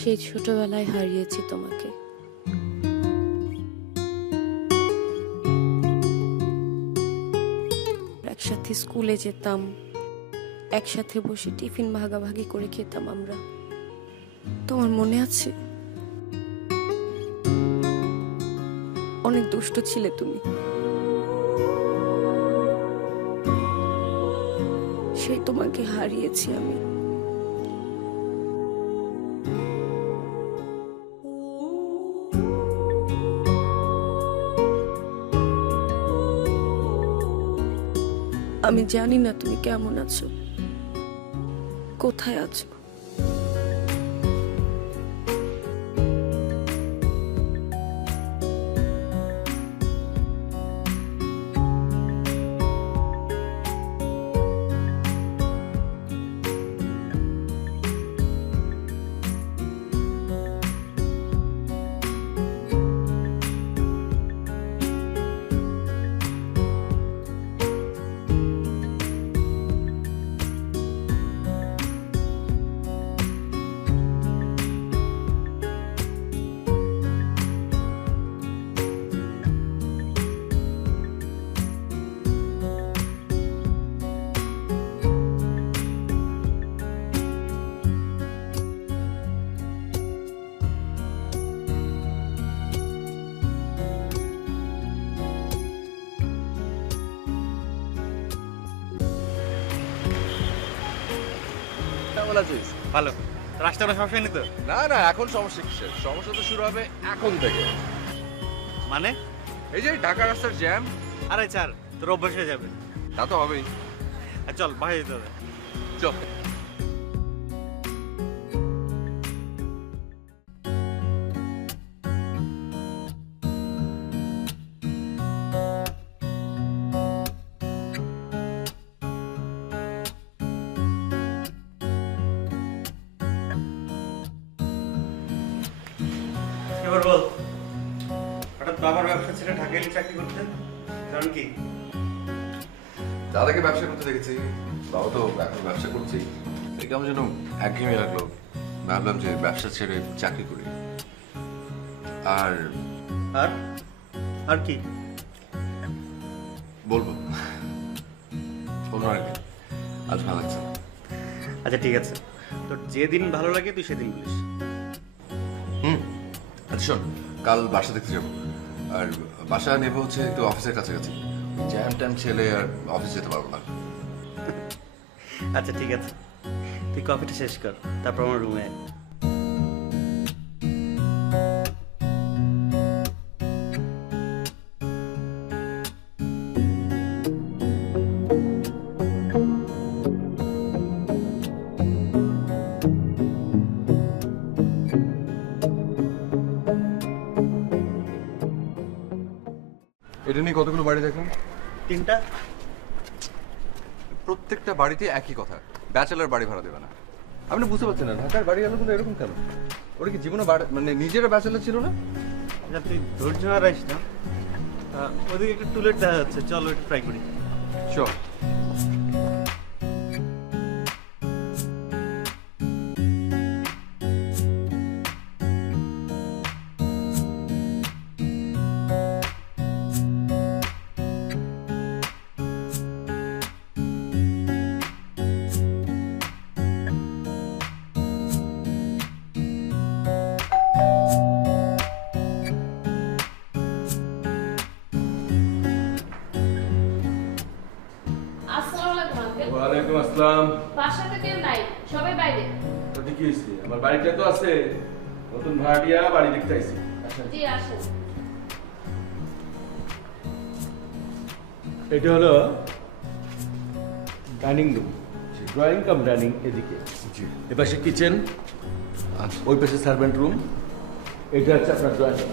সেই ছোটবেলায় হারিয়েছি তোমাকে। একসাথে স্কুলে যেতাম, একসাথে বসে টিফিন ভাগাভাগি করে খেতাম আমরা। তোমার মনে আছে? অনেক দুষ্ট ছিলে তুমি। সেই তোমাকে হারিয়েছি আমি। আমি জানি না তুমি কেমন আছো, কোথায় আছো। ভালো। রাস্তায় কোনো সমস্যা নেই তো? না না, এখন সমস্যা কিসের? সমস্যা তো শুরু হবে এখন থেকে। মানে? এই যে ঢাকা রাস্তার জ্যাম। আরে চার, তোর অভ্যাস হয়ে যাবে। তা তো হবেই। চল বাসায় যেতে হবে। চল। এবার বল, হঠাৎ বাবার ব্যবসা ছেড়ে ঢাকা এলে চাকরি করতে কারণ কি? দাদাকে ব্যবসা করতে দেখেছি, বাবা তো এখন ব্যবসা করছেই। কেমন যেন একঘেয়েমি লাগলো, ভাবলাম যে ব্যবসা ছেড়ে চাকরি করি। আর আর আর কি বলবো অন্য আরেকদিন, আজ ভালো লাগছে না। আচ্ছা ঠিক আছে, তোর যেদিন ভালো লাগে তুই সেদিন বলিস। আচ্ছা শোন, কাল বাসা দেখতে যাবো। আর বাসা নেবো হচ্ছে একটু অফিসের কাছাকাছি। জ্যাম ট্যাম ছেলে আর অফিস যেতে পারবো না। আচ্ছা ঠিক আছে, তুই কফিটা শেষ কর, তারপর আমার রুমে আয়। এটা নিয়ে কতগুলো বাড়ি দেখলাম? 3টা। প্রত্যেকটা বাড়িতে একই কথা, ব্যাচেলার বাড়ি ভাড়া দেবে না। আমি না বুঝতে পারছি না, ঢাকার বাড়ি আলোগুলো এরকম কেন? ওরা কি জীবনে মানে নিজেরা ব্যাচেলার ছিল না? আচ্ছা তুই ধৈর্য হারাইস না, ওদিকে একটা টুলেট দেখা যাচ্ছে, চল ওইটা ট্রাই করি। চল। ওয়ালাইকুম আসসালাম। বাসাতে কেউ নাই, সবাই বাইরে। তাতে কি হয়েছে? আমার বাড়িতে তো আছে, নতুন ভাড়াটিয়া বাড়ি দেখতে আইছি। জি আসেন। এটা হলো dining room, drawing cum dining এদিকে। জি এ পাশে কিচেন, আচ্ছা ওই পাশে সার্ভেন্ট রুম, এটা হচ্ছে আপনার ড্রয়িং রুম।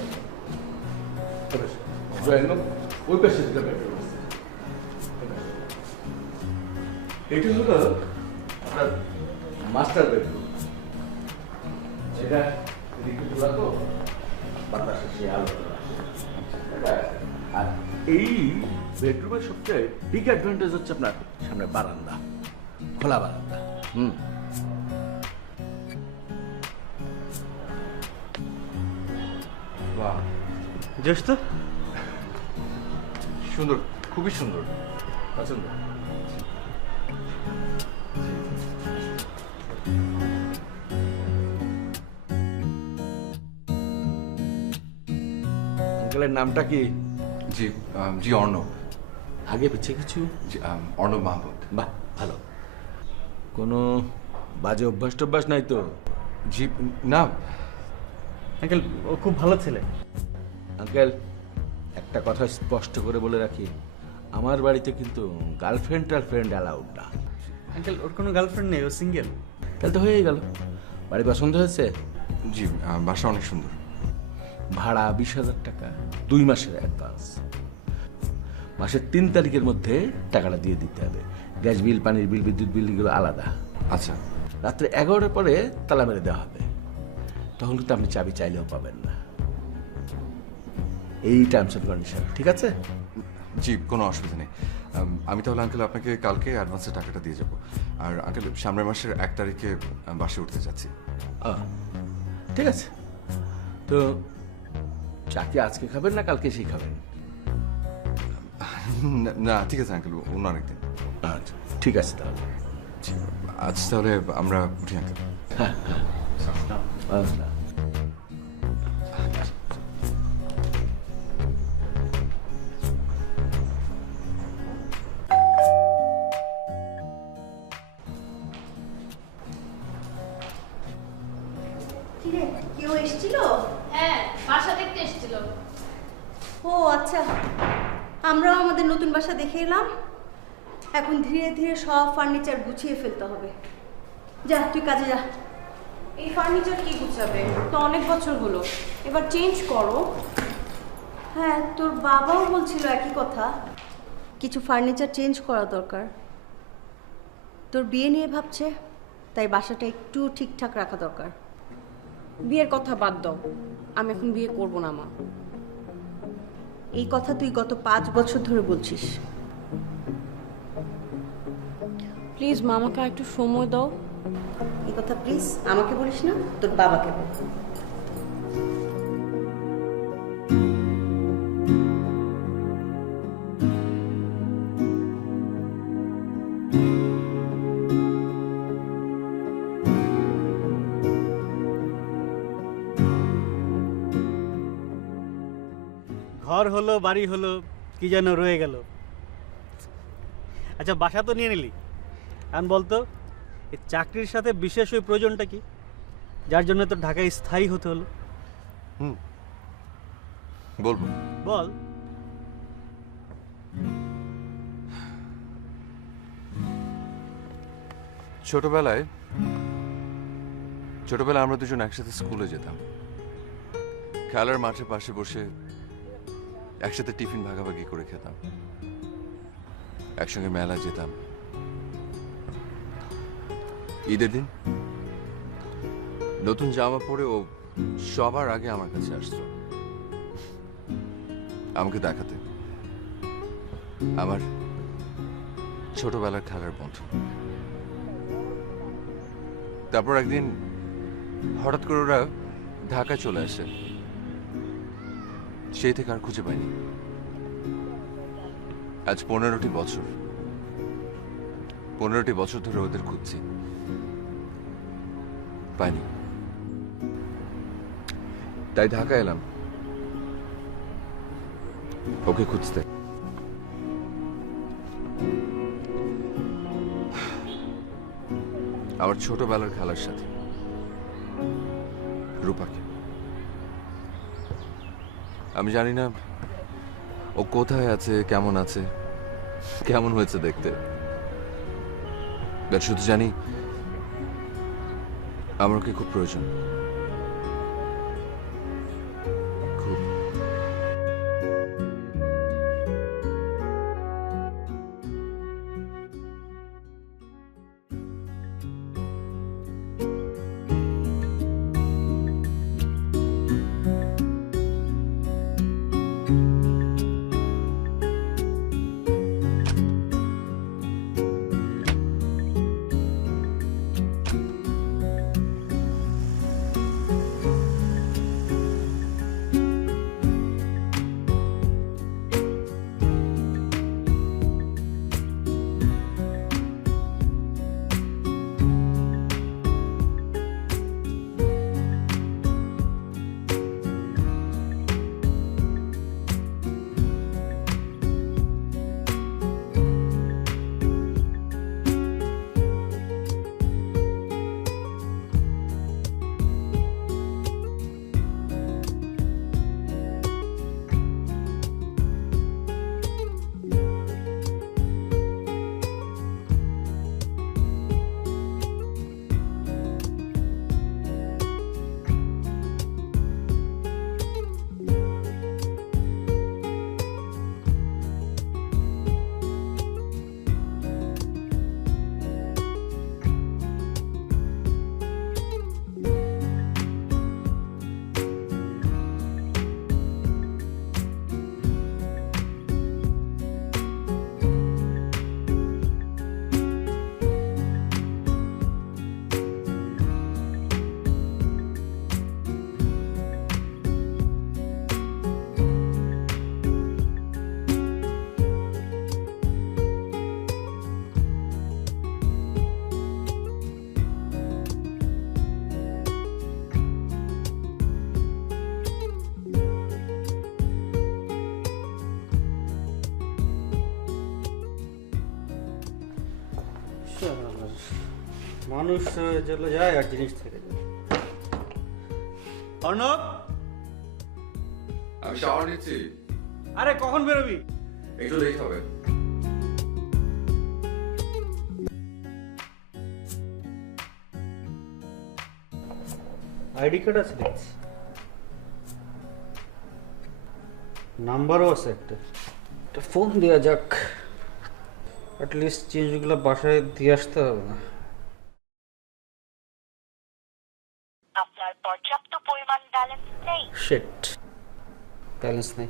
ড্রয়িং রুম, ওই পাশে দুটো বেডরুম আছে। এটা হলো আপনার মাস্টার বেডরুম। সেটা এদিকে খোলা তো, বাতাসে সে আলো আসে। আর এই বেডরুমের সবচেয়ে বিগ অ্যাডভান্টেজ হচ্ছে আপনার সামনে বারান্দা, খোলা বারান্দা। বাহ, জোশ তো। সুন্দর, খুবই সুন্দর। পছন্দ? আঙ্কেলের নামটা কি? জি জি অর্ণব। আগে পিছিয়ে কিছু? জি অর্ণব মাহমুদ। বাহ, ভালো। কোনো বাজে অভ্যাস টভ্যাস নাই তো? জি না আঙ্কেল, ও খুব ভালো ছেলে। আঙ্কেল, একটা কথা স্পষ্ট করে বলে রাখি, আমার বাড়িতে কিন্তু গার্লফ্রেন্ড টার্লফ্রেন্ড অ্যালাউড না। আঙ্কেল, ওর কোনো গার্লফ্রেন্ড নেই, ও সিঙ্গেল। তাহলে তো হয়েই গেল। বাড়ি পছন্দ হয়েছে? জি বাসা অনেক সুন্দর। ভাড়া 20,000 টাকা, 2 মাসের অ্যাডভান্স। মাসের 3 তারিখের মধ্যে টাকাটা দিয়ে দিতে হবে। গ্যাস বিল, পানির বিল, বিদ্যুৎ বিল এগুলো আলাদা। আচ্ছা রাত্রে 11টার পরে তালা মেরে দেওয়া হবে। তখন কিন্তু আপনি চাবি চাইলেও পাবেন না। এই টার্মস অ্যান্ড কন্ডিশন, ঠিক আছে? জি কোনো অসুবিধা নেই। আমি তাহলে আঙ্কেল আপনাকে কালকে অ্যাডভান্সের টাকাটা দিয়ে যাব। আর আঙ্কেল সামনের মাসের 1 তারিখে বাসে উঠতে যাচ্ছি। ঠিক আছে। তো চা কি আজকে খাবেন না কালকে সেই খাবেন? না ঠিক আছে আঙ্কেল, অন্য আরেকদিন। আচ্ছা ঠিক আছে তাহলে। জি, আজ তাহলে আমরা উঠি আঙ্কেল। আচ্ছা। কিরে, কেউ এসেছিল? হ্যাঁ, বাসা দেখতে এসেছিল। ও আচ্ছা, আমরাও আমাদের নতুন বাসা দেখে এলাম। এখন ধীরে ধীরে সব ফার্নিচার গুছিয়ে ফেলতে হবে। যা, তুই কাজে যা। এই ফার্নিচার কি গুছাবে? তো অনেক বছর হলো, এবার চেঞ্জ করো। হ্যাঁ, তোর বাবাও বলছিল একই কথা, কিছু ফার্নিচার চেঞ্জ করা দরকার। তোর বিয়ে নিয়ে ভাবছে, তাই বাসাটা একটু ঠিকঠাক রাখা দরকার। বিয়ের কথা বাদ দাও, আমি এখন বিয়ে করব না মা। এই কথা তুই গত 5 বছর ধরে বলছিস। প্লিজ মা, আমাকে একটু সময় দাও। এই কথা প্লিজ আমাকে বলিস না, তোর বাবাকে বল। ঘর হলো, বাড়ি হলো, কি যেন রয়ে গেল। আচ্ছা, বাসা তো নিয়ে নিলি, এখন বলতো এই চাকরির সাথে বিশেষ ওই প্রয়োজনটা কি, যার জন্য তো ঢাকায় স্থায়ী হতে হলো? বলবো। বল। ছোটবেলায় আমরা দুজন একসাথে স্কুলে যেতাম। খেলার মাঠের পাশে বসে একসাথে টিফিন ভাগাভাগি করে খেতাম, একসঙ্গে মেলা যেতাম। ঈদের দিন নতুন জামা পরে ও সবার আগে আমার কাছে আসতো আমাকে দেখাতে, আমার ছোটবেলার খেলার বন্ধু। তারপর একদিন হঠাৎ করে ওরা ঢাকায় চলে আসে, সেই থেকে আর খুঁজে পাইনি। আজ 15টি বছর ধরে ওদের খুঁজছি, পাইনি। তাই ঢাকা এলাম ওকে খুঁজতে। আমার ছোটবেলার খেলার সাথে রূপাকে। আমি জানি না ও কোথায় আছে, কেমন আছে, কেমন হয়েছে দেখতে, বাট শুধু জানি আমার ওকে খুব প্রয়োজন, খুব। মানুষ চলে যায় আর জিনিস থেকে যায়। অর্ণব, আমি শাওয়ার নিচ্ছি, আরে কখন বেরোবি? একটু লেট হবে। আইডি কার্ড আছে দেখছি, নাম্বারও আছে একটা ফোন দেওয়া যাক, অ্যাটলিস্ট চেঞ্জগুলো বাসায় দিয়ে আসতে হবে না। আপনার পর্যাপ্ত পরিমাণ ব্যালেন্স নেই। শিট, ব্যালেন্স নেই।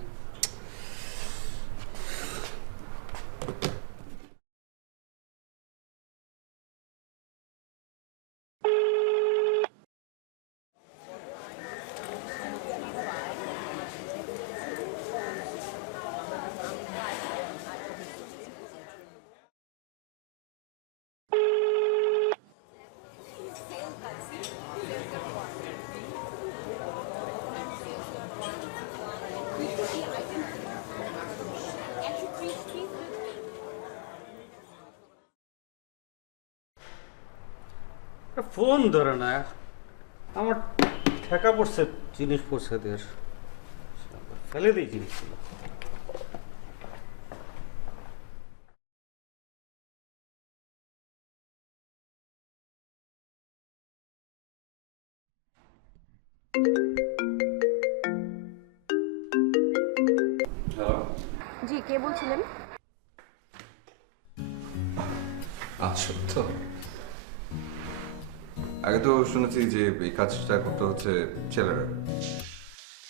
ফোন ধরে না, আমার ঠেকা পড়ছে, জিনিস পড়ছে দের, ফেলে দিই জিনিসগুলো। জি, কে বলছিলেন? আচ্ছা, তো আগে তো শুনেছি যে এই কাজটা করতে হচ্ছে ছেলেরা,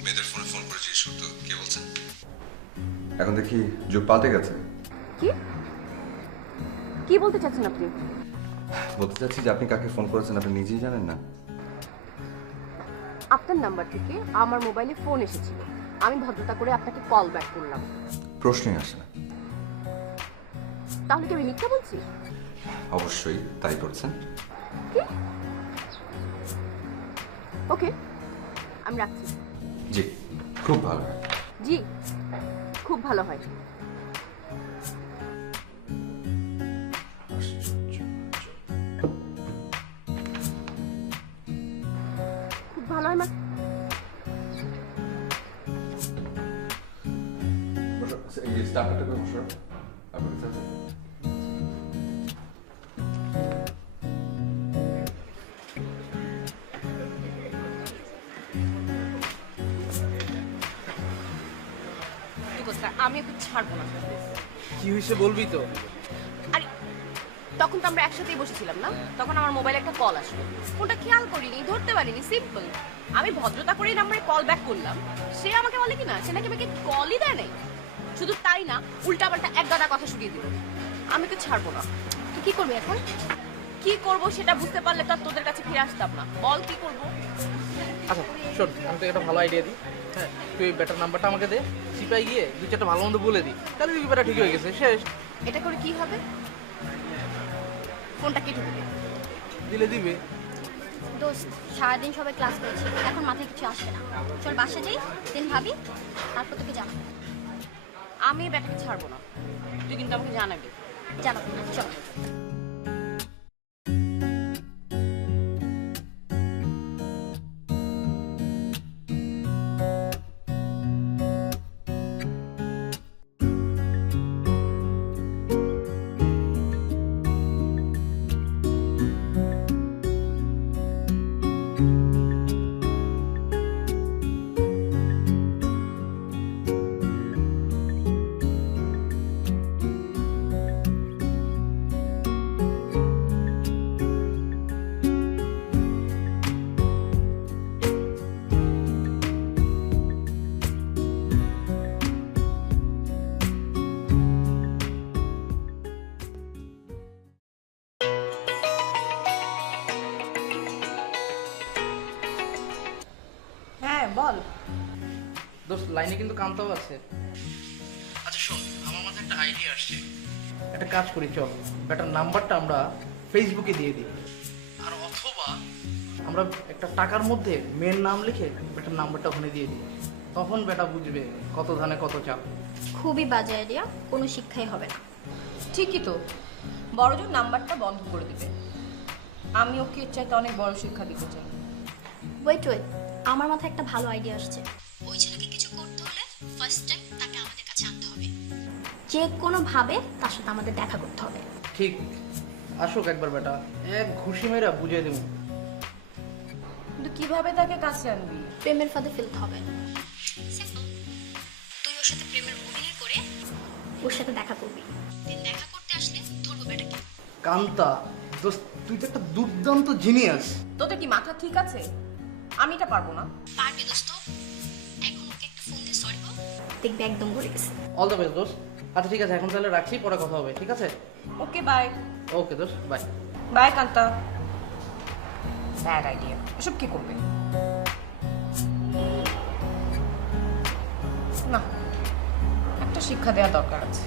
মেয়েদের ফোনে ফোন করে জিজ্ঞেস করতো কে বলছেন। এখন দেখি যুগ পাল্টে গেছে। কি কি বলতে চাচ্ছেন আপনি? বলতে চাচ্ছি যে আপনি কাকে ফোন করেছেন আপনি নিজেই জানেন না। আপনার নাম্বার থেকে আমার মোবাইলে ফোন এসেছিল, আমি ভদ্রতা করে আপনাকে কল ব্যাক করলাম। প্রশ্নই আসে না। তাহলে কি আমি মিথ্যা বলছি? অবশ্যই তাই করছেন। কি? ওকে, আমি রাখছি। জি, খুব ভালো। জি, খুব ভালো হয়। নাম্বারটা করে বসো আপনার কাছে আছে? আমি একটু ছাড়বো না। কি হয়েছে বলবি তো? আরে তখন তো আমরা একসাথেই বসেছিলাম না, তখন আমার মোবাইলে একটা কল আসলো, ফোনটা খেয়াল করিনি, ধরতে পারিনি, সিম্পল। আমি ভদ্রতা করেই নাম্বারে কল ব্যাক করলাম, সে আমাকে বলে কি না সে নাকি আমাকে কলই দেয় নাই। শুধু তাই না, উল্টাপাল্টা এক গাদা কথা শুনিয়ে দিল। আমি তো ছাড়বো না। তুই কি করবি এখন? কি করব সেটা বুঝতে পারলে তো আর তোদের কাছে ফিরে আসতাম না। বল কি করব? আচ্ছা শোন, আমি তোকে একটা ভালো আইডিয়া দিই। হ্যাঁ, তুই বেটার নাম্বারটা আমাকে দে, চিপাই গিয়ে দুই চারটা ভালো মন্দ বলে দিই, তাহলে তুই বেটা ঠিক হয়ে গেছে, শেষ। এটা করে কি হবে? ফোনটা কেটে দেবে। দিলে দিবে। দোস্ত, সারাদিন সবাই ক্লাস করেছি, এখন মাথায় কিছু আসবে না। চল বাসা যাই, দিন ভাবি, তারপর তোকে জানাবো। আমি ব্যাটাকে ছাড়বো না, তুই কিন্তু আমাকে জানাবি। জানাবো, চল। হ্যাঁ বল। দোস্ত, লাইনে কিন্তু কান্তাও আছে। আচ্ছা শোন, আমার মাথায় একটা আইডিয়া আসছে। একটা কাজ করি, চল বেটার নাম্বারটা আমরা ফেসবুকে দিয়ে দিই, আর অথবা আমরা একটা টাকার মধ্যে মেয়ের নাম লিখে বেটার নাম্বারটা ওখানে দিয়ে দিই, তখন বেটা বুঝবে কত ধানে কত চাল। খুবই বাজে আইডিয়া, কোনো শিক্ষাই হবে না। ঠিকই তো, বড়জোর নাম্বারটা বন্ধ করে দিবে। আমি ওকে এর চাইতে অনেক বড় শিক্ষা দিতে চাই। ওয়েট ওয়েট, আমার মাথায় একটা ভালো আইডিয়া আসছে। ওই ছেলেকে কিছু করতে হলে ফার্স্ট টাইম তাকে আমাদের কাছে আনতে হবে, যে কোনো ভাবে তার সাথে আমাদের দেখা করতে হবে। ঠিক, আসুক একবার বেটা, এক ঘুষি মেয়েরা বুঝিয়ে দেবো। কিন্তু কিভাবে তাকে কাছে আনবি? প্রেমের ফাঁদে ফেলতে হবে। সিম্পল, তুই ওর সাথে প্রেমের অভিনয় করে ওর সাথে দেখা করবি, দিন দেখা করতে আসলে ধরবো বেটাকে। কান্তা দোস্ত, তুই তো একটা দুর্দান্ত জিনিয়াস। তোদের কি মাথা ঠিক আছে? আমি এটা পারবো না। পারবি দোস্ত, এখন ওকে একটা ফোন দিয়ে সরি বল, দেখবি একদম ভরে গেছে। অল দ্য বেস্ট দোস্ত। আচ্ছা ঠিক আছে, এখন তাহলে রাখছি, পরে কথা হবে, ঠিক আছে? ওকে বাই। ওকে দোস্ত, bye. Bye Kanta. Bad idea, এসব কি করবে? না, একটা শিক্ষা দেওয়া দরকার আছে।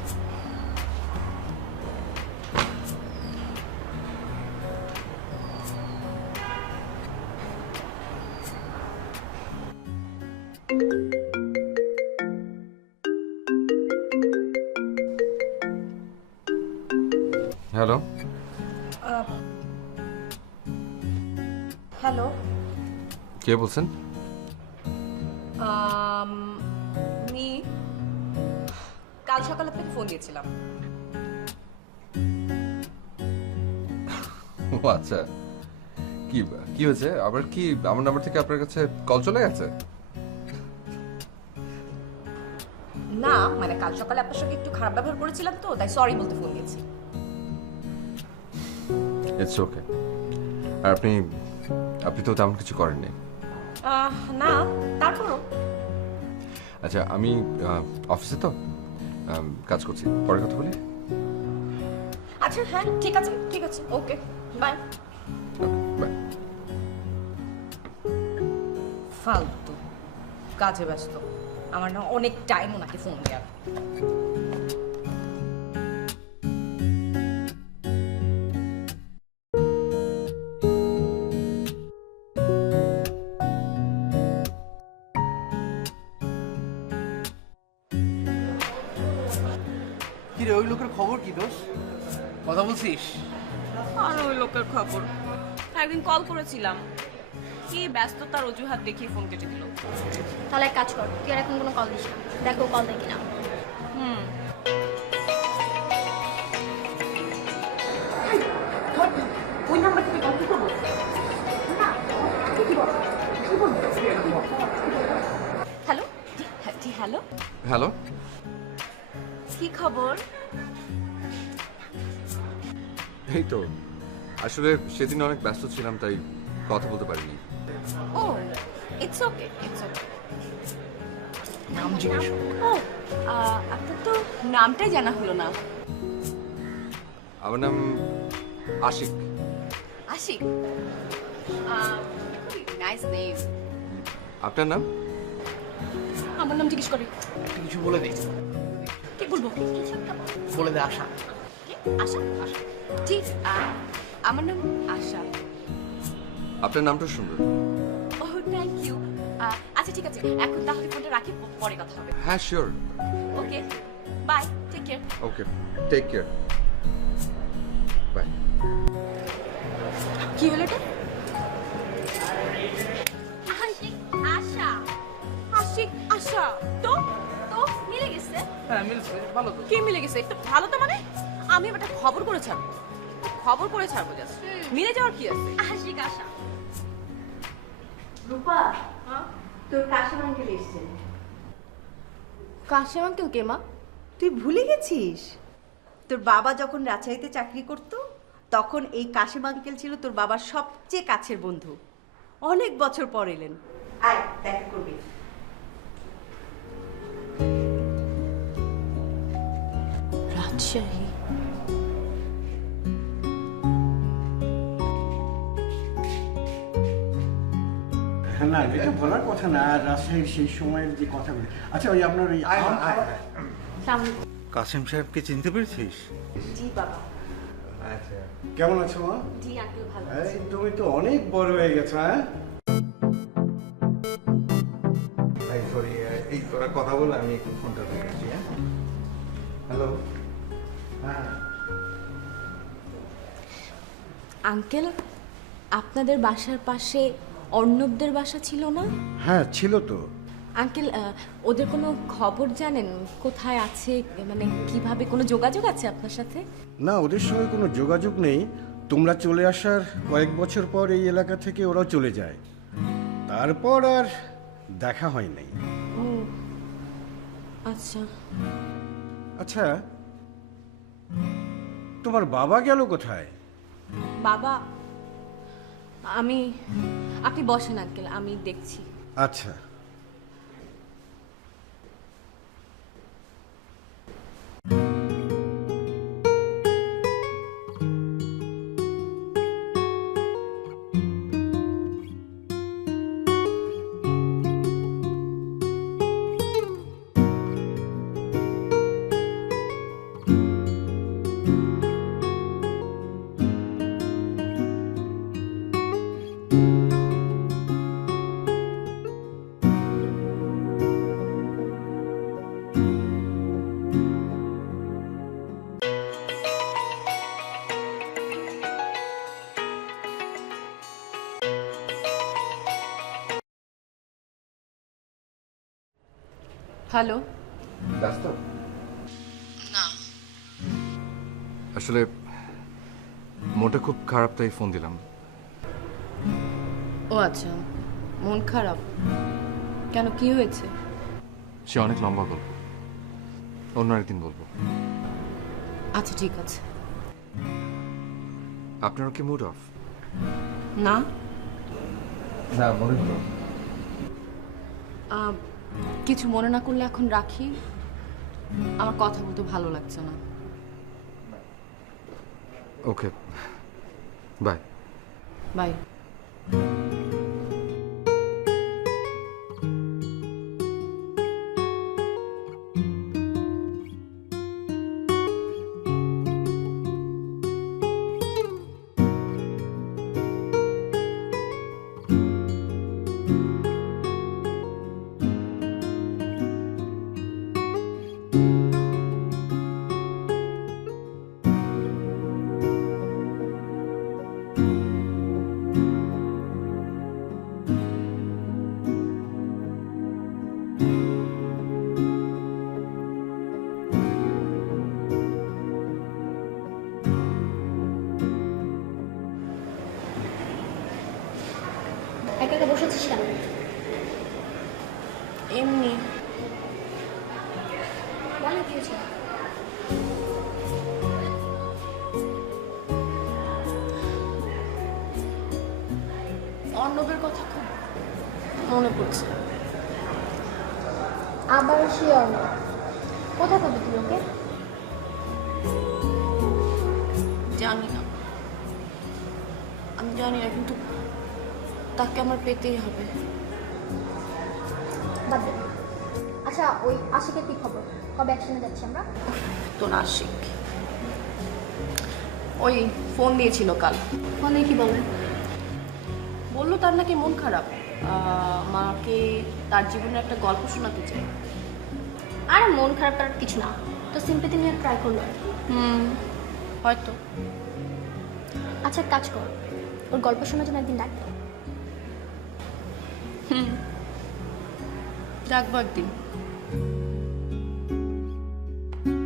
হ্যালো, হ্যালো, কে বলছেন? আমি কাল সকালে আপনাকে ফোন দিয়েছিলাম। ও আচ্ছা, কি কি হয়েছে আবার? কি আমার নাম্বার থেকে আপনার কাছে কল চলে গেছে? না মানে কাল সকালে আপনার সঙ্গে একটু খারাপ ব্যবহার করেছিলাম তো, তাই সরি বলতে ফোন দিয়েছি। It's okay. আর আপনি আপনি তো তেমন কিছু করেননি। না, তারপরও। আচ্ছা, আমি অফিসে তো কাজ করছি, পরে কথা বলি। আচ্ছা হ্যাঁ, ঠিক আছে ঠিক আছে, ওকে বাই। বাই। ফালতু, কাজে ব্যস্ত, আমার না অনেক টাইম ওনাকে ফোন দেওয়ার। কি রে, ওই লোকের খবর কি দোষ? কথা বলছিস? আর ওই লোকের খবর, একদিন কল করেছিলাম, কি ব্যস্ততার অজুহাত দেখিয়ে ফোন কেটে দিল। তাহলে এক কাজ কর, তুই আর এখন কোনো কল দিস না, দেখো কল দেয় কিনা। হ্যালো, কি খবর? এই তো আসলে সেদিন অনেক ব্যস্ত ছিলাম তাই কথা বলতে পারিনি। ও ইটস ওকে, ইটস ওকে। নাম জিজ্ঞেস ও আপনার তো নামটাই জানা হলো না। আমার নাম আশিক। Ashiq, nice name. আপনার নাম? আমার নাম জিজ্ঞেস করে। একটা কিছু বলে দিই, কি বলবো? বলে দে আশা। কি? আশা? ঠিক, আমার নাম আশা। আপনার নামটা সুন্দর। ও থ্যাংক ইউ। আচ্ছা ঠিক আছে, এখন তাহলে ফোনটা রাখি, পরে কথা হবে। হ্যাঁ sure. Okay bye, take care. Okay, take care, bye. কি হলো এটা? আশিক আশা আশিক আশা তো তো মিলে গেছে। হ্যাঁ মিলছে, ভালো তো। কি মিলে গেছে? একটু ভালো তো মানে আমি একটা খবর করে ছাড়বো, খবর করে ছাড়বো জাস্ট। মিলে যাওয়ার কি আছে? আশিক আশা। রূপা, তোর কাশিম আঙ্কেল এসছে। কাশিম আঙ্কেল কে মা? তুই ভুলে গেছিস? তোর বাবা যখন রাজশাহীতে চাকরি করত তখন এই কাশিম আঙ্কেল ছিল তোর বাবার সবচেয়ে কাছের বন্ধু। অনেক বছর পর এলেন। আয় দেখা করবি। রাজশাহী। না এটা বলার কথা না, আর রাজশাহীর সেই সময়ের যে কথাগুলো। আচ্ছা ওই আপনার ওই কাসিম সাহেবকে চিনতে পেরেছিস? জি বাবা। আচ্ছা কেমন আছো মা? জি আঙ্কেল ভালো এই তুমি তো অনেক বড় হয়ে গেছো। হ্যাঁ ভাই সরি, এই তোরা কথা বলে আমি একটু ফোনটা রেখেছি। হ্যাঁ হ্যালো। হ্যাঁ আঙ্কেল, আপনাদের বাসার পাশে অর্ণবদের বাসা ছিল না? হ্যাঁ ছিল তো। আঙ্কেল, ওদের কোনো খবর জানেন? কোথায় আছে, মানে কিভাবে কোনো যোগাযোগ আছে আপনার সাথে? না ওদের সঙ্গে কোনো যোগাযোগ নেই। তোমরা চলে আসার কয়েক বছর পর এই এলাকা থেকে ওরাও চলে যায়, তারপর আর দেখা হয় নাই। ও আচ্ছা। আচ্ছা তোমার বাবা গেল কোথায়? বাবা, আপনি বসেন আঙ্কেল, আমি দেখছি। আচ্ছা হ্যালো। ব্যস্ত? না। আসলে মনটা খুব খারাপ তাই ফোন দিলাম। ও আচ্ছা, মন খারাপ কেন, কি হয়েছে? সে অনেক লম্বা গল্প, অন্য একদিন বলবো। আচ্ছা ঠিক আছে। আপনার কি মুড অফ? না, না মনে হলো। কিছু মনে না করলে এখন রাখি, আমার কথা বলতে ভালো লাগছে না। Okay bye. বাই। একা একা বসেছিস কেন? এমনি। কিছু না। অর্ণবের কথা খুব মনে পড়ছে। আবার সে অন্য কোথায় পাবি তুই ওকে? জানি না, আমি জানি না, কিন্তু তাকে আমার পেতেই হবে। বাদ দে। আচ্ছা, ওই আশিকের কি খবর? কবে একসঙ্গে যাচ্ছি আমরা? তো নাসিক ওই ফোন দিয়েছিল কাল। ফোনে কি বলে? বললো তার নাকি মন খারাপ, মাকে তার জীবনের একটা গল্প শোনাতে চাই। আরে মন খারাপ করার কিছু না, তো সিম্পেথি নিয়ে ট্রাই করলো। হয়তো। আচ্ছা কাজ কর, ওর গল্প শোনার জন্য একদিন ডাক দে। ডাকবো একদিন।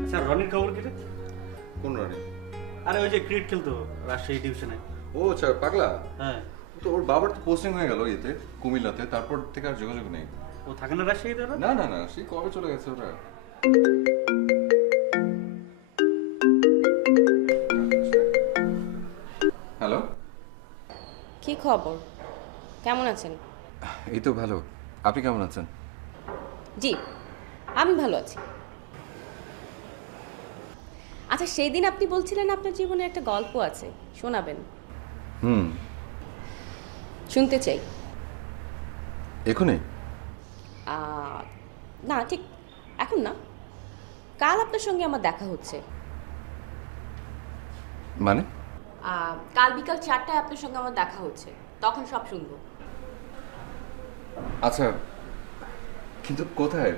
আচ্ছা, রনির খবর কি রে? কোন রানী? আরে ওই যে ক্রিকেট খেলতো রাজশাহী ডিভিশনে। ও আচ্ছা, পাগলা। হ্যাঁ, তো ওর বাবার তো পোস্টিং হয়ে গেল ইয়েতে, কুমিল্লাতে, তারপর থেকে আর যোগাযোগ নেই। ও থাকে না রাজশাহীতে ওরা? না না না, সে কবে চলে গেছে ওরা। হ্যালো, কি খবর, কেমন আছেন? এই তো ভালো। আপনি কেমন আছেন? জি, আমি ভালো আছি। আচ্ছা, সেই দিন আপনি বলছিলেন আপনার জীবনে একটা গল্প আছে, শোনাবেন? শুনতে চাই। এখনই? না, ঠিক এখন না, কাল আপনার সঙ্গে আমার দেখা হচ্ছে। মানে? কাল বিকাল 4টায় আপনার সঙ্গে আমার দেখা হচ্ছে, তখন সব শুনবো। আচ্ছা, কিন্তু কোথায়?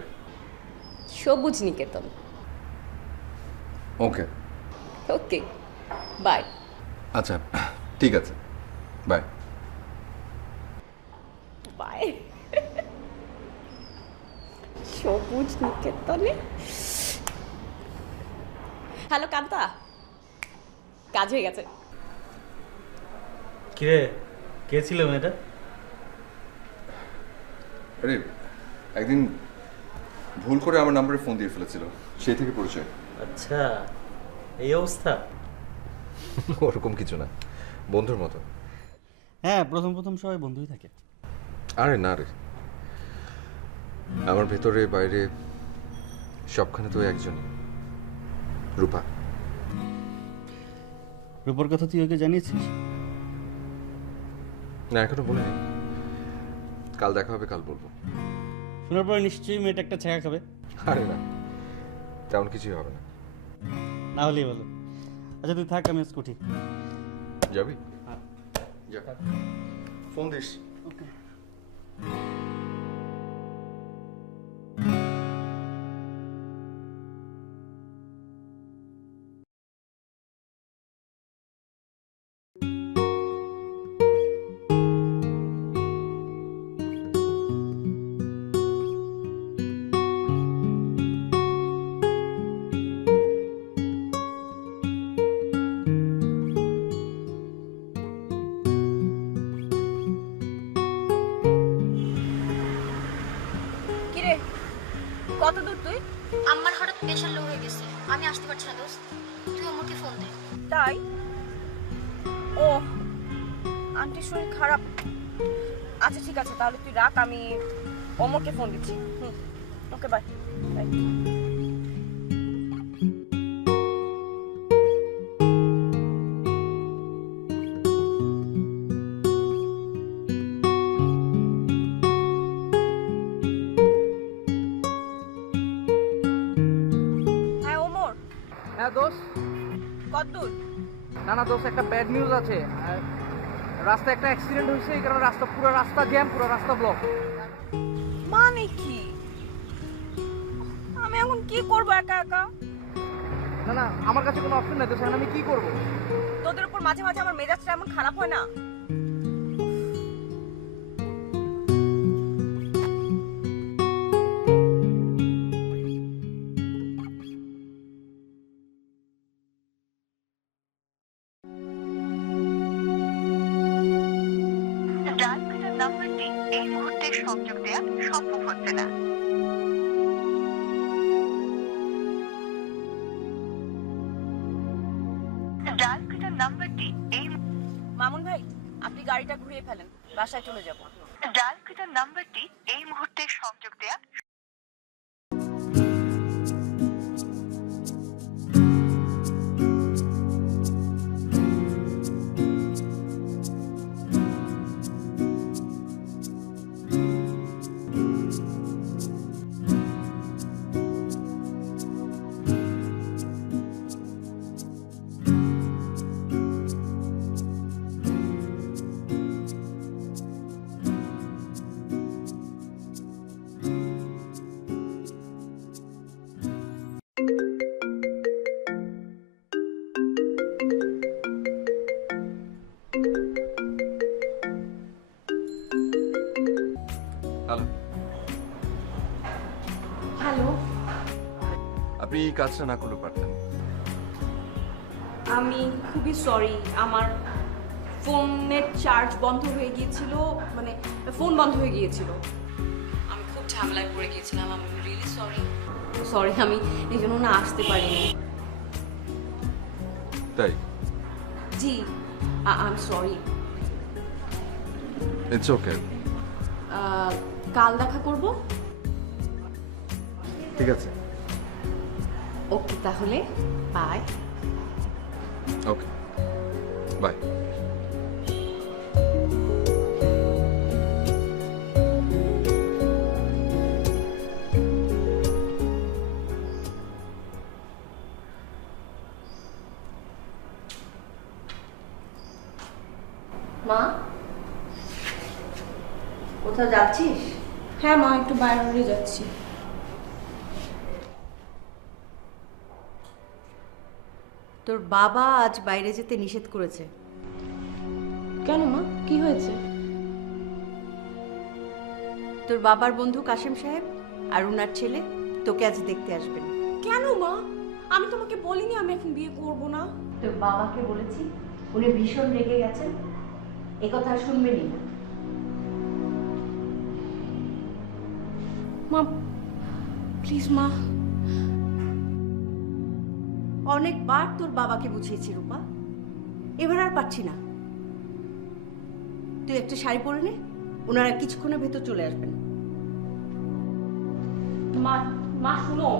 সবুজ নিকেতন। ওকে ওকে, বাই। আচ্ছা, ঠিক আছে, বাই। বাই। সবুজ নিকেতনে। হ্যালো কান্তা, কাজ হয়ে গেছে। কিরে, কে ছিল মেয়েটা? আরে একদিন ভুল করে আমার নাম্বারে ফোন দিয়ে ফেলেছিল, সেই থেকে পরিচয়। আচ্ছা, এই অবস্থা? ওরকম কিছু না, বন্ধুর মতো। হ্যাঁ, প্রথম প্রথম সবাই বন্ধুই থাকে। আরে না রে, আমার ভেতরে বাইরে সবখানে তো একজনই, রূপা। রূপার কথা তুই ওকে জানিয়েছিস? না, এখনো বলিনি। কাল দেখা হবে, কাল বলবো। শোনার পরে নিশ্চয়ই মেয়েটা একটা ছেঁকা খাবে। আরে না, তেমন কিছুই হবে না। না হলেই বলো। আচ্ছা তুই থাক, আমি স্কুটি। যাবি? যা, ফোন দিস। ওকে। কিরে, কত দূর তুই? আমার হঠাৎ প্রেশার লো হয়ে গেছে, আমি আসতে পারছি না দোস্ত, তুই ওমরকে ফোন দে। তাই? ও, আন্টির শরীর খারাপ। আচ্ছা ঠিক আছে, তাহলে তুই রাখ, আমি অমরকে ফোন দিচ্ছি। ওকে, বাই বাই। হ্যাঁ ওমর, হ্যাঁ দোস্ত। কত দূর? না না দোস্ত, একটা ব্যাড নিউজ আছে। রাস্তায় একটা অ্যাক্সিডেন্ট হয়েছে, এই কারণে পুরো রাস্তা জ্যাম, পুরো রাস্তা ব্লক। মানে কি? আমি এখন কি করবো একা একা? না না, আমার কাছে কোনো অপশন নেই দোস্ত, এখন আমি কি করবো? তোদের উপর মাঝে মাঝে আমার মেজাজটা এমন খারাপ হয় না? ডায়াল নাম্বারটি এই মুহূর্তে সংযোগ দেওয়া সম্ভব হচ্ছে না। নাম্বারটি এই মামুন ভাই, আপনি গাড়িটা ঘুরিয়ে ফেলেন, বাসায় চলে যাব। ডায়ালকৃত নাম্বারটি এই মুহূর্তে সংযোগ দেয়া হ্যালো, হ্যালো, আপনি এই কাজটা না করলে পারতেন। আমি খুবই সরি, আমার ফোনের চার্জ বন্ধ হয়ে গিয়েছিল, মানে ফোন বন্ধ হয়ে গিয়েছিল। আমি খুব ঝামেলায় পড়ে গিয়েছিলাম, আমি রিয়েলি সরি, আমি এই জন্য না আসতে পারিনি। তাই? জি, I am sorry. It's okay. কাল দেখা করব। ঠিক আছে। ওকে, তাহলে বাই। Okay, by. মা, কোথাও যাচ্ছিস? হ্যাঁ মা, একটু বাইরে যাচ্ছি। তোর বাবা আজ বাইরে যেতে নিষেধ করেছে। কেন মা, কি হয়েছে? তোর বাবার বন্ধু কাশেম সাহেব আর উনার ছেলে তোকে আজ দেখতে আসবেন। কেন মা? আমি তোমাকে বলিনি আমি এখন বিয়ে করব না। তোর বাবাকে বলেছি, উনি ভীষণ রেগে গেছেন, এ কথা আর শুনবেনই না। মা প্লিজ মা। অনেকবার তোর বাবাকে বুঝিয়েছি রূপা, এবার আর পারছি না। তুই একটা শাড়ি পরে নে, ওনারা কিছুক্ষণের ভেতর চলে আসবেন। মা, মা শুনো।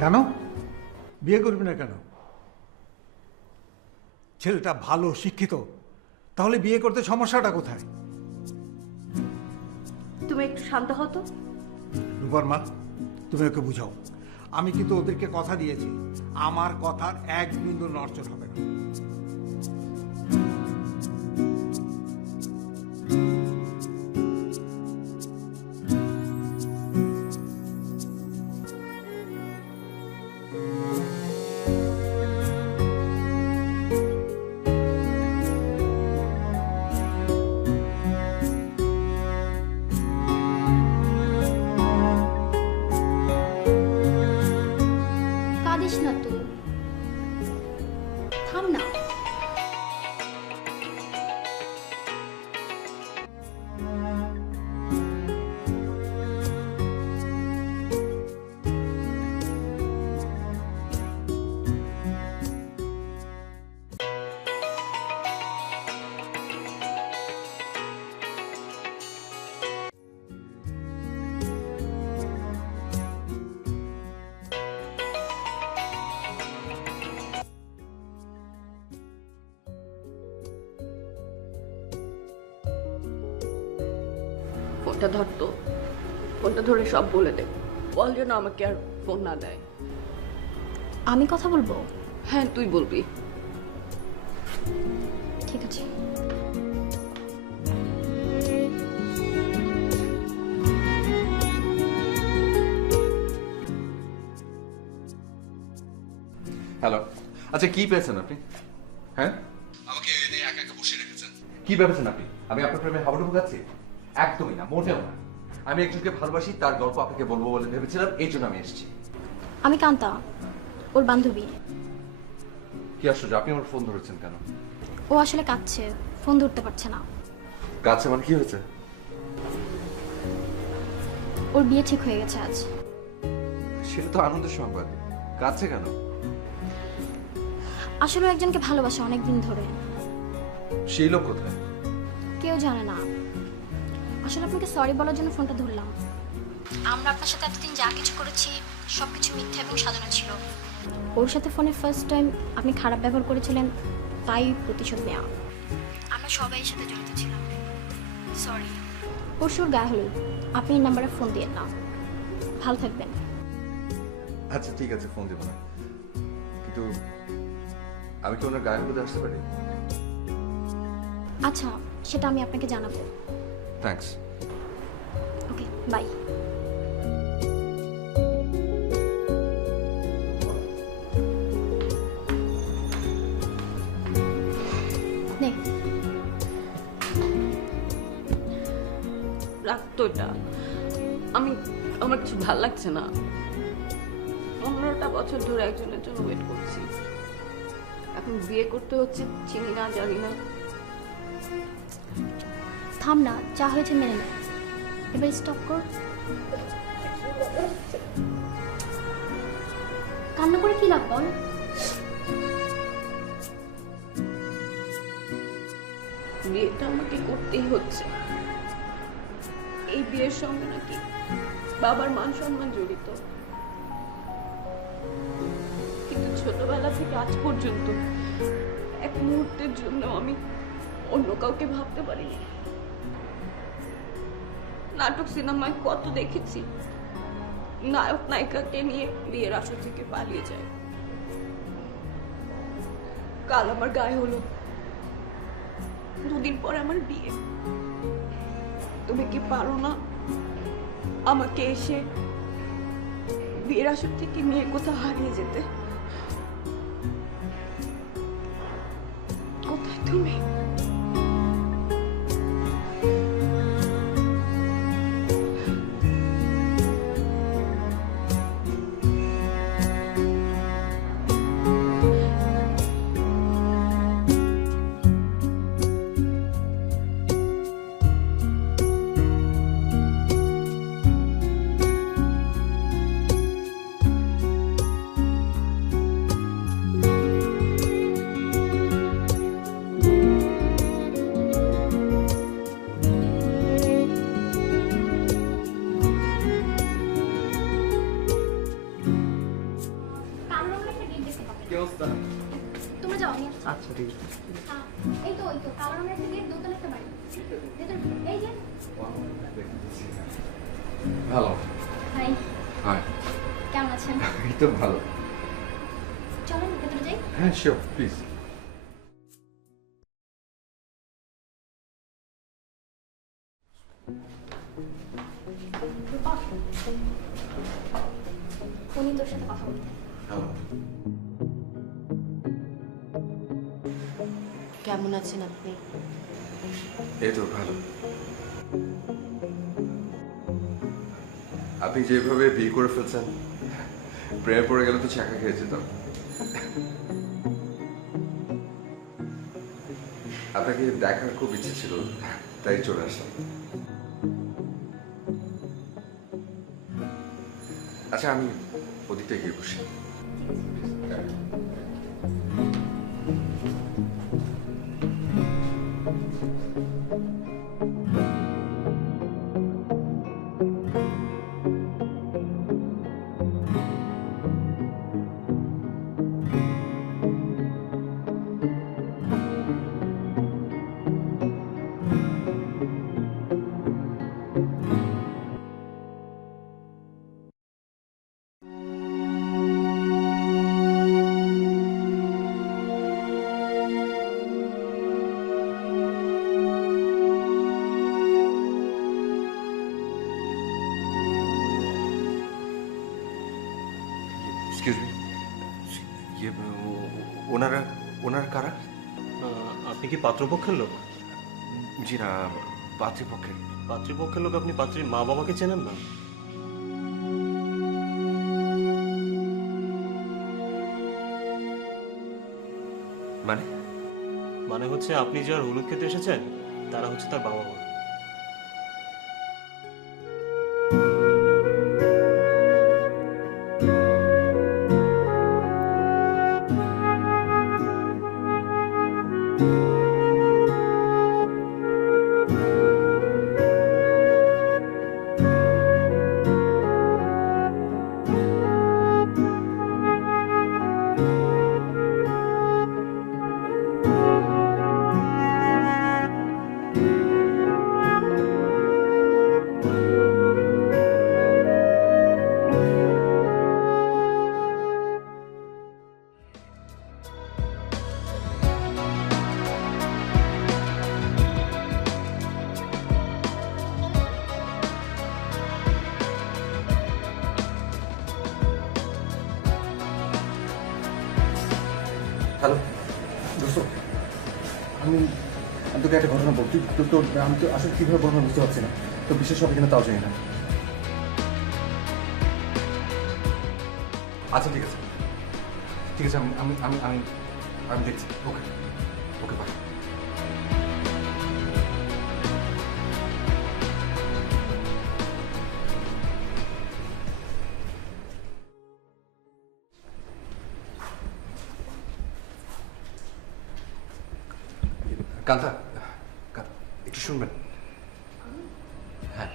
কেন বিয়ে করবি না কেন? ছেলেটা ভালো শিক্ষিত, তাহলে বিয়ে করতে সমস্যাটা কোথায়? তুমি একটু শান্ত হতো। রূপার মা, তুমি ওকে বুঝাও। আমি কিন্তু ওদেরকে কথা দিয়েছি, আমার কথার এক বিন্দু নড়চড় হবে না। থাম না। ফোনটা ধরতো, ফোনটা ধরে সব বলে দে, বল যেন আমাকে আর ফোন না দেয়। আমি কথা বলবো? হ্যাঁ তুই বলবি। ঠিক আছে। হ্যালো, আচ্ছা কি পেয়েছেন আপনি? হ্যাঁ, আমাকে এনে একা একা বসে রেখেছেন। কি ভেবেছেন আপনি আমি আপনার প্রেমে হাবুডুবু খাচ্ছি? একদমই না, মোটেও না। আমি একজনকে ভালোবাসি, তার গল্প আপনাকে বলবো বলে ভেবেছিলাম, এই জন্য আমি এসেছি। আমি কান্তা, ওর বান্ধবী। কি আশ্চর্য, আপনি আমার ফোন ধরেছেন কেন? ও আসলে কাঁদছে, ফোন ধরতে পারছে না। কাছে মানে কি হয়েছে? ওর বিয়ে ঠিক হয়ে গেছে আজ। সেটা তো আনন্দের সংবাদ, কাছে কেন? আসলে ও একজনকে ভালোবাসে অনেকদিন ধরে। সেই লোক কোথায়? কেউ জানে না। আসলে আপনাকে সরি বলার জন্য ফোনটা ধরলাম। আমরা আপনার সাথে এতদিন যা কিছু করেছি সবকিছু মিথ্যা এবং সাজানো ছিল। ওর সাথে ফোনে ফার্স্ট টাইম আপনি খারাপ ব্যবহার করেছিলেন, তাই প্রতিশোধ নেওয়া। আমরা সবাই এর সাথে জড়িত ছিলাম। সরি। পরশুর গায়ে হলুদ, আপনি এই নাম্বারে ফোন দিয়ে না। ভালো থাকবেন। আচ্ছা ঠিক আছে, ফোন দেবো না, কিন্তু আমি কি ওনার গায়ে হলুদে আসতে পারি? আচ্ছা, সেটা আমি আপনাকে জানাবো। থ্যাঙ্কস। Okay, bye. নে, রাখতো এটা। আমার কিছু ভাল লাগছে না। 15টা বছর ধরে একজনের জন্য ওয়েট করছি, এখন বিয়ে করতে হচ্ছে, চিনি না জানি না। থাম না, যা হয়েছে মেনে নে। এবার স্টপ কর। কান্না করে কি লাভ বল? বিয়েটা আমাকে করতেই হচ্ছে। এই বিয়ের সঙ্গে নাকি বাবার মান সম্মান জড়িত, কিন্তু ছোটবেলা থেকে আজ পর্যন্ত এক মুহূর্তের জন্য আমি অন্য কাউকে ভাবতে পারিনি। নাটক সিনেমায় কত দেখেছি, নায়ক নায়িকাকে নিয়ে বিয়ের আসর থেকে পালিয়ে যায়। কাল আমার গায়ে হলো, দুদিন পর আমার বিয়ে। তুমি কি পারো না আমাকে এসে বিয়ের আসর থেকে নিয়ে কোথাও হারিয়ে যেতে? কোথায় তুমি? তোমরা যাও, আমি আসছি। আচ্ছা ঠিক আছে। হ্যাঁ, এই তো কালো রঙের একটা গেট, দোতলা একটা বাড়ি। ভেতরে ঢুকো। এই যে। ভালো। Hi, hi. কেমন আছেন? এই তো ভালো। চলেন ভেতরে যাই। হ্যাঁ শিওর, প্লিজ। উনি তোর সাথে কথা বলতেন। কেমন আছেন আপনি? এই তো ভালো। আপনি যেভাবে বিয়ে করে ফেলছেন, প্রেমে পড়ে গেলে তো চাকা খেয়ে যেতাম। আপনাকে দেখার খুব ইচ্ছে ছিল, তাই চলে আসলাম। আচ্ছা, আমি ওদিকটা গিয়ে বসি। এক্সকিউজ মি, ওনারা ওনারা কারা? আপনি কি পাত্রপক্ষের লোক? জি না, পাত্রীপক্ষের। পাত্রপক্ষের লোক? আপনি পাত্রীর মা বাবাকে চেনেন না? মানে? মানে হচ্ছে আপনি যার হলুদ খেতে এসেছেন তারা হচ্ছে তার বাবা মা। হ্যালো দোস্ত, আমি তোকে একটা ঘটনা বলছি। তো আমি তো আসলে কীভাবে বলবো বুঝতে পারছি না। তো বিশেষ হবে কিনা তাও জানি না। আচ্ছা ঠিক আছে, ঠিক আছে, আমি আমি আমি আমি আমি দেখছি। ওকে ওকে, বাই। কান্তা, একটু শুনবেন? হ্যাঁ,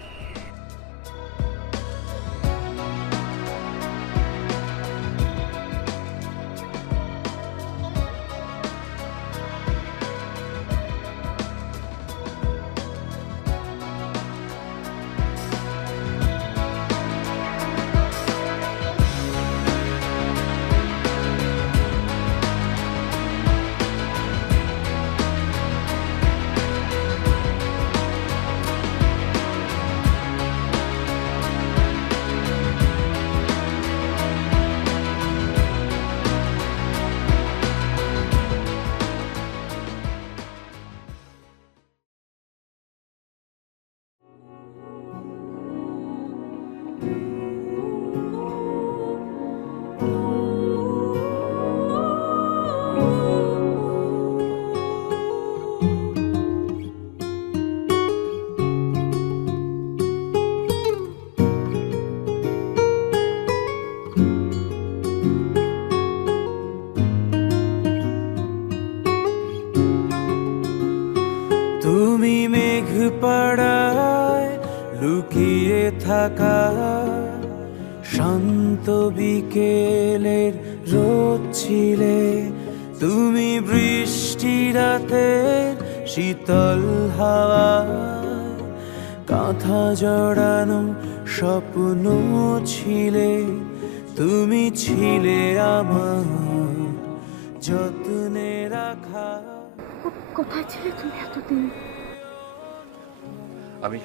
তুমি মেঘ পাড়ায় লুকিয়ে থাকা শান্ত বিকেলের রোদ ছিলে, তুমি বৃষ্টি রাতের শীতল হাওয়া, কাঁথা জড়ানো স্বপ্ন ছিলে, তুমি ছিলে আমার যত্নে রাখা। কোথায় ছিলে তুমি এতদিন? আমি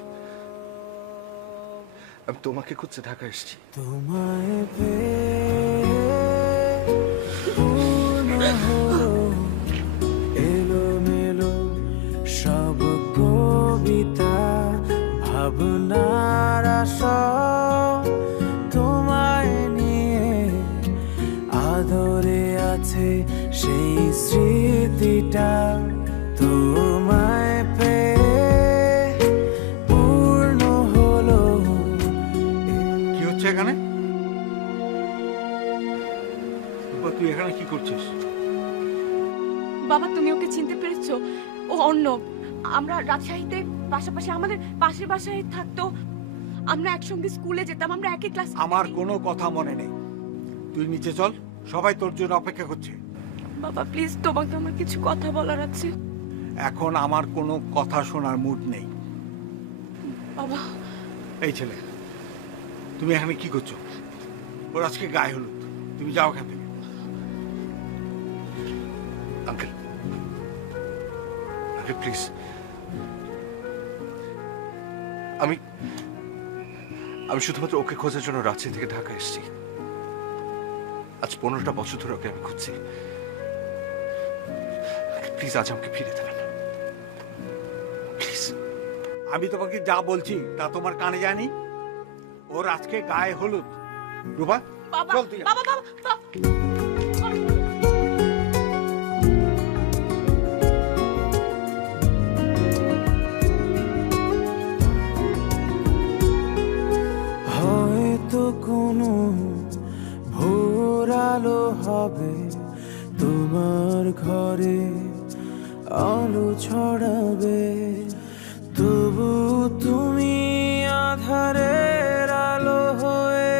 তোমাকে খুঁজতে ঢাকা এসেছি। তোমায় পূর্ণ হলো এলোমেলো সব কবিতা, ভাবনার আশা তোমায় নিয়ে, আদরে আছে সেই স্মৃতিটা। তো বাবা তুমি ওকে চিনতে পেরেছো? ও অর্ণব। আমরা রাজশাহীতে পাশাপাশি আমাদের পাশের বাসায় থাকতো, আমরা একসঙ্গে স্কুলে যেতাম, আমরা একই ক্লাস। আমার কোনো কথা মনে নেই, তুই নিচে চল, সবাই তোর জন্য অপেক্ষা করছে। বাবা প্লিজ, তোমাকে আমার কিছু কথা বলার আছে। এখন আমার কোনো কথা শোনার মুড নেই। বাবা। এই ছেলে, তুমি এখানে কি করছো? ওর আজকে গায়ে হলুদ, তুমি যাও এখান থেকে। আঙ্কেল, আঙ্কেল প্লিজ, আমি শুধুমাত্র ওকে খোঁজার জন্য রাজশাহী থেকে ঢাকা এসেছি। আজ 15টা বছর ধরে ওকে আমি খুঁজছি। প্লিজ আজ আমাকে ফিরে দেবেন প্লিজ। আমি তোমাকে যা বলছি তা তোমার কানে যায়নি? ওর আজকে গায়ে হলুদ। রূপা চল তুই। বাবা বাবা হয়তো কোনো ভোর আলো হবে, তোমার ঘরে আলো ছড়াবে, তবু তুমি আধারের আলো হয়ে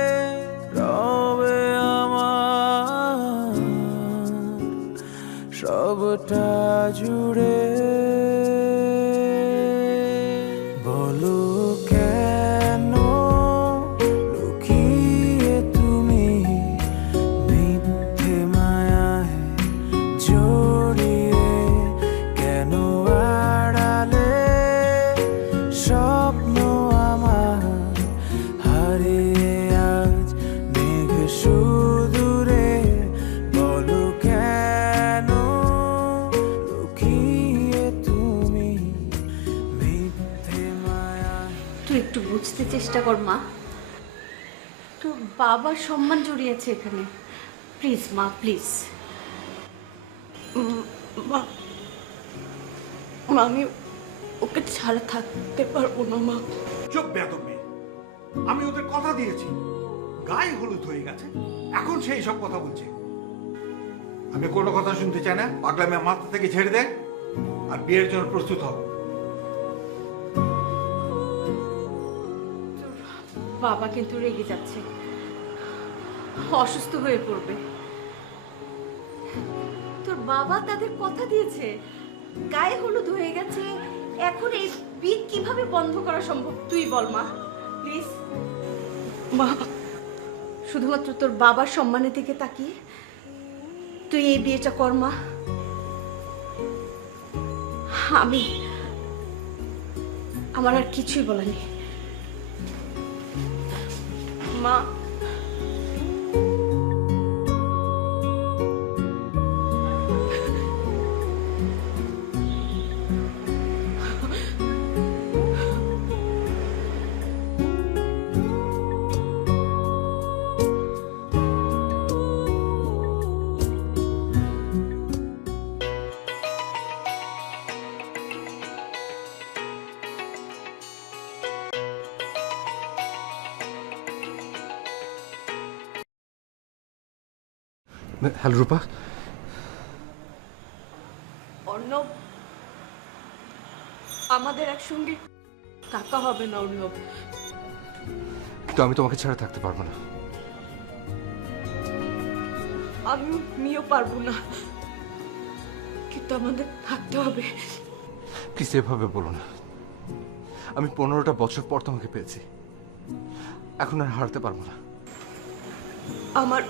রবে আমার সবটা জুড়ে। বলো কেন লুকিয়ে তুমি মিথ্যে মায়ায় জড়িয়ে, কেন আড়ালে স্বপ্ন আমার হারিয়ে আজ মেঘ সুদূরে। বলো কেন লুকিয়ে তুমি মিথ্যে মায়ায়। তুই একটু বুঝতে চেষ্টা কর মা, তোর বাবার সম্মান জড়িয়েছে এখানে। প্লিজ মা, প্লিজ। মা, আমি ওকে ছাড়া থাকতে পারবো না মা। চুপ বেয়াদব মেয়ে, আমি ওদের কথা দিয়েছি, গায়ে হলুদ হয়ে গেছে, এখন সেই সব কথা বলছে। আমি কোনো কথা শুনতে চাই না, পাগলামি মাথা থেকে ছেড়ে দে আর বিয়ের জন্য প্রস্তুত হও। বাবা কিন্তু রেগে যাচ্ছে, অসুস্থ হয়ে পড়বে। তোর বাবা তাদের কথা দিয়েছে, গায়ে হলুদ হয়ে গেছে, এখন এই বিয়ে কিভাবে বন্ধ করা সম্ভব তুই বল মা, প্লিজ। মা, শুধুমাত্র তোর বাবার সম্মানের দিকে তাকিয়ে তুই এই বিয়েটা কর মা। আমার আর কিছুই বলার নেই মা। হ্যালো রূপা। অর্ণব, আমাদের একসঙ্গে থাকা হবে না অর্ণব। কিন্তু আমি তোমাকে ছাড়া থাকতে পারবো না। আমিও পারবো না, কিন্তু আমাদের থাকতে হবে। প্লিজ এভাবে বলো না। আমি 15টা বছর পর তোমাকে পেয়েছি, এখন আর হারাতে পারবো না। আমার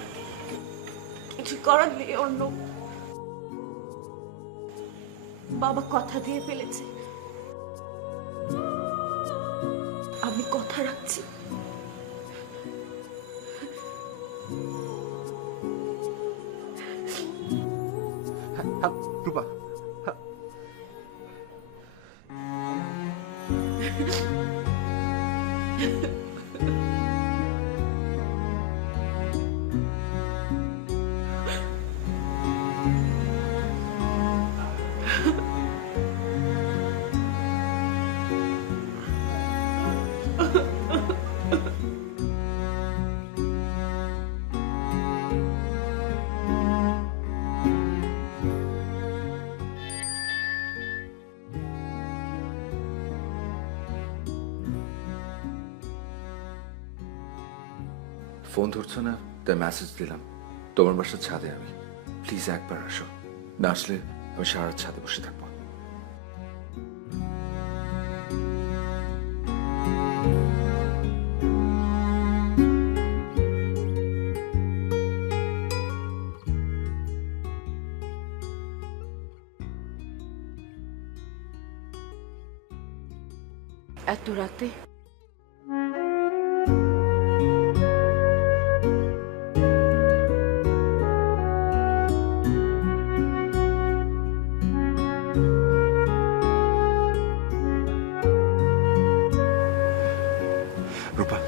কিছু করার নেই অর্ণব, বাবা কথা দিয়ে ফেলেছে, আমি কথা রাখছি। রূপা, ফোন ধরছো না, তাই মেসেজ দিলাম। তোমার বাসার ছাদে আমি, প্লিজ একবার আসো। না আসলে আমি সারা রাত ছাদে বসে থাকবো। এত রাতে? রূপা,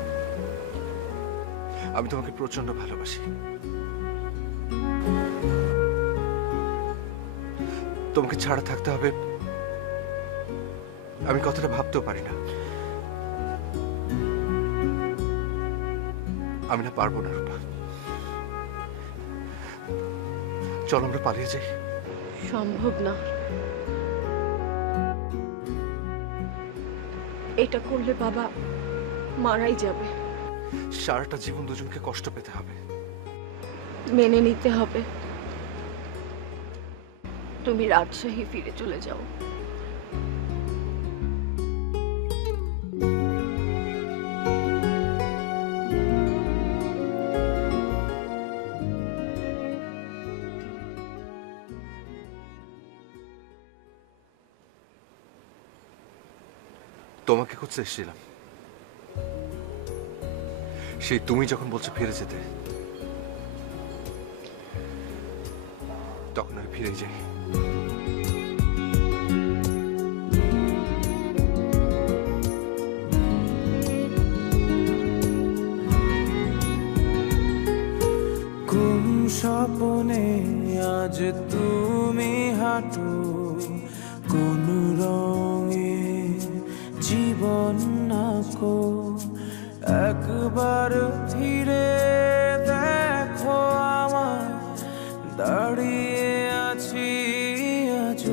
আমি তোমাকে প্রচন্ড ভালোবাসি। তোমাকে ছাড়া থাকতে হবে আমি কথাটা ভাবতেও পারি না। আমি না পারবো না রূপা। চল আমরা পালিয়ে যাই। সম্ভব না। এটা করলে বাবা মারাই যাবে। সারাটা জীবন দুজনকে কষ্ট পেতে হবে। মেনে নিতে হবে। তুমি রাজশাহী ফিরে চলে যাও। তোমাকে খুঁজতে এসেছিলাম, সেই তুমি যখন বলছো ফিরে যেতে, তখন আমি ফিরে যাই। কোন স্বপ্নে আজ তুমি হাঁটো, কোন রঙে জীবন নাকো, একবার ফিরে দেখো আমার, দাঁড়িয়ে আছি আজ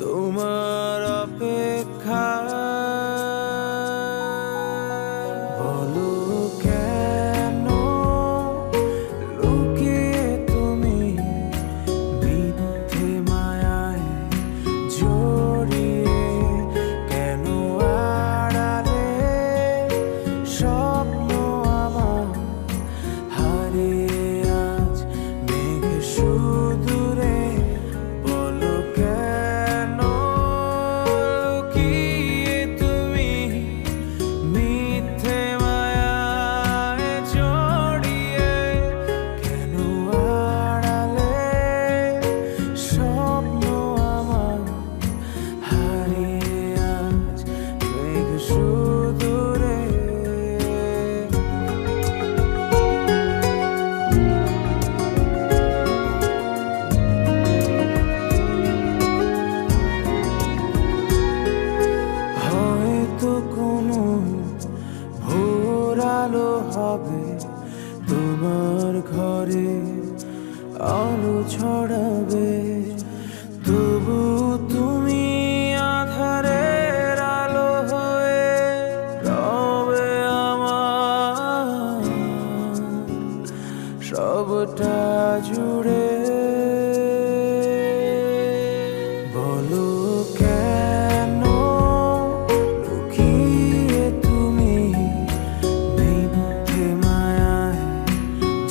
তোমার অপেক্ষা। বলো কেন লুকিয়ে তুমি মিথ্যে মায়ায় জড়িয়ে, কেন আড়ালে স্বপ্ন আমার হারিয়ে আজ মেঘ সুদূরে। বলো কেন লুকিয়ে তুমি মিথ্যে মায়ায় জড়িয়ে, কেন আড়ালে স্বপ্ন আমার হারিয়ে আজ মেঘ সুদূরে। হয়তো কোনো ভোর আলো হবে তোমার ঘরে, আলো ছড়াবে, তবু তুমি আধারের আলো হয়ে রবে আমার সবটা জুড়ে। বলো কেন লুকিয়ে তুমি মিথ্যে মায়ায়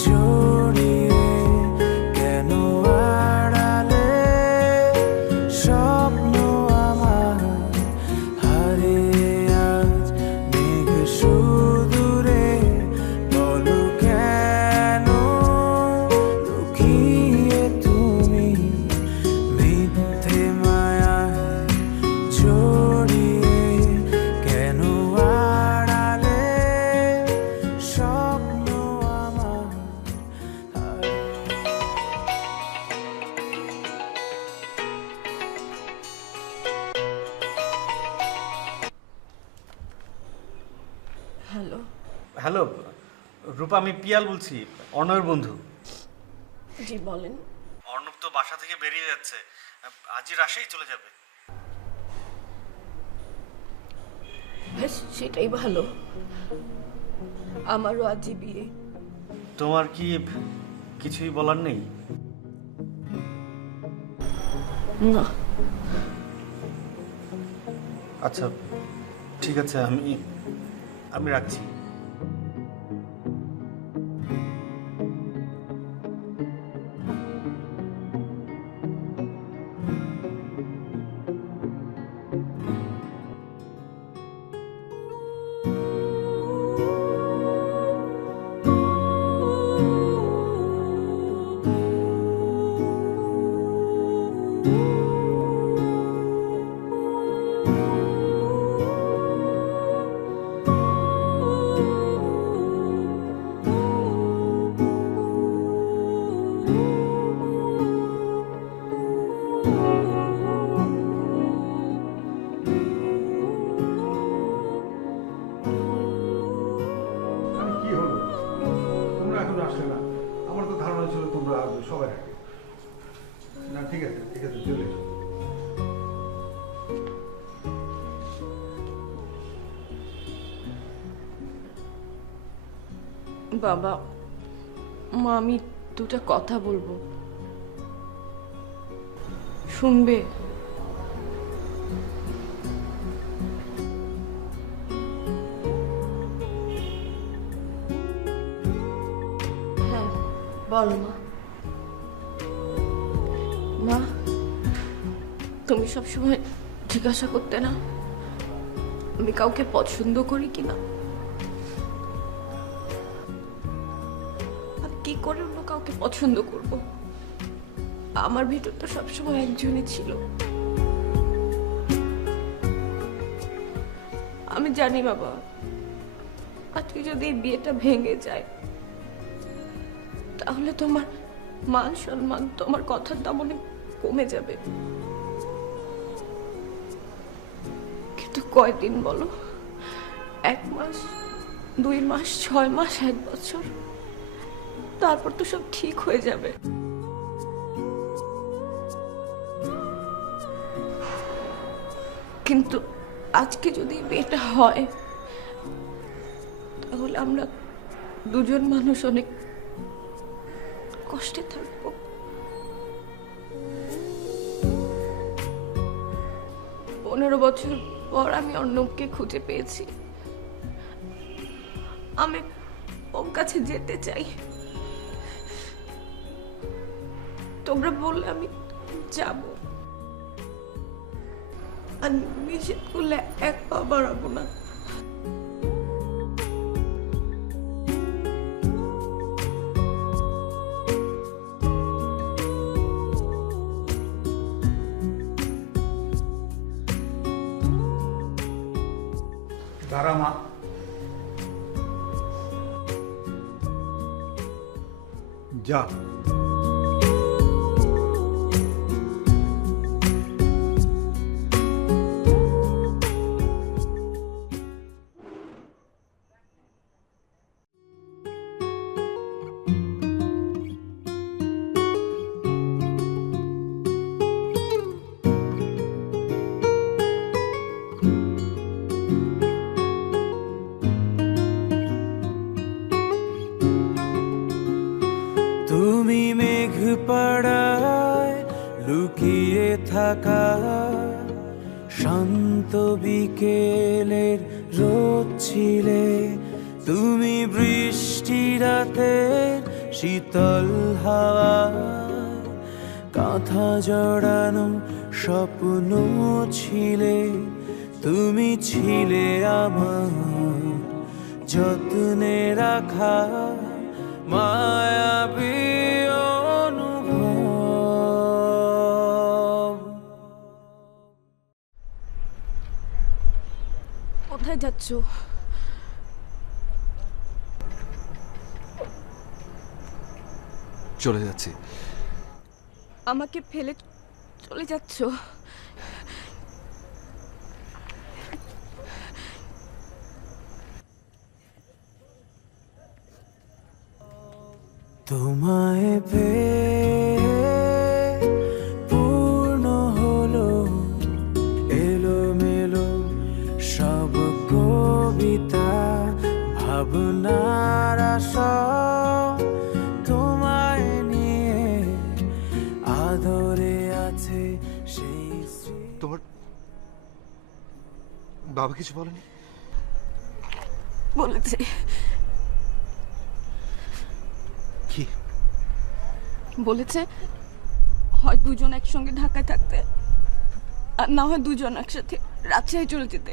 জড়িয়ে, কেন আড়ালে স্বপ্ন আমার হারিয়ে আজ মেঘ সুদূরে। বলো কেন লুকিয়ে তুমি মিথ্যে মায়ায় জড়িয়ে, কেন আড়ালে স্বপ্ন আমার হ্যালো। হ্যালো রূপা, আমি পিয়াল বলছি, অর্ণবের বন্ধু। জি বলেন। অর্ণব তো বাসা থেকে বেরিয়ে যাচ্ছে, আজই রাজশাহী চলে যাবে। বেশ, সেটাই ভালো। আমারও আজই বিয়ে। তোমার কি কিছুই বলার নেই? না। আচ্ছা ঠিক আছে, আমি রাখছি। কি হলো, তোমরা এখন আসলে না? আমার তো ধারণা ছিল তোমরা আসবে সবাই আগে। না ঠিক আছে চলে এসো। বাবা মা, আমি দুটা কথা বলবো, শুনবে? হ্যাঁ বলো মা। মা, তুমি সবসময় জিজ্ঞাসা করতে না আমি কাউকে পছন্দ করি কিনা। কি করে অন্য কাউকে পছন্দ করব? আমার ভিতর তো সবসময় একজনই ছিল। আমি জানি বাবা, আজকে যদি এই বিয়েটা ভেঙে যায় তাহলে তোমার মান সম্মান, তোমার কথার দাম অনেক কমে যাবে। কিন্তু কয়দিন বলো? 1 মাস, 2 মাস, 6 মাস, 1 বছর, তারপর তো সব ঠিক হয়ে যাবে। কিন্তু আজকে যদি বিয়েটা হয় তাহলে আমরা দুজন মানুষ অনেক কষ্টে থাকবো। পনেরো বছর পর আমি অর্ণবকে খুঁজে পেয়েছি। আমি ওর কাছে যেতে চাই। তোমরা বললে আমি যাব, আর নিষেধ করলে 1 পা বাড়াবো না। দাঁড়া মা, যা। তুমি মেঘ পাড়ায় লুকিয়ে থাকা শান্ত বিকেলের রোদ ছিলে, তুমি বৃষ্টি রাতের শীতল হাওয়া, কাঁথা জড়ানো স্বপ্ন ছিলে, তুমি ছিলে আমার যত্নে রাখা মায়াবী অনুভব। কোথায় যাচ্ছ? চলে যাচ্ছি। আমাকে ফেলে চলে যাচ্ছ? তোমায় পেয়ে পূর্ণ হলো এলোমেলো সব কবিতা ভাবনা। আদরে আছে সেই তোমার বাবা কিছু বলেনি? বলেছে। কি বলেছে হয় দুজন একসঙ্গে ঢাকায় থাকতে, আর না হয় দুজন একসাথে রাজশাহী চলে যেতে।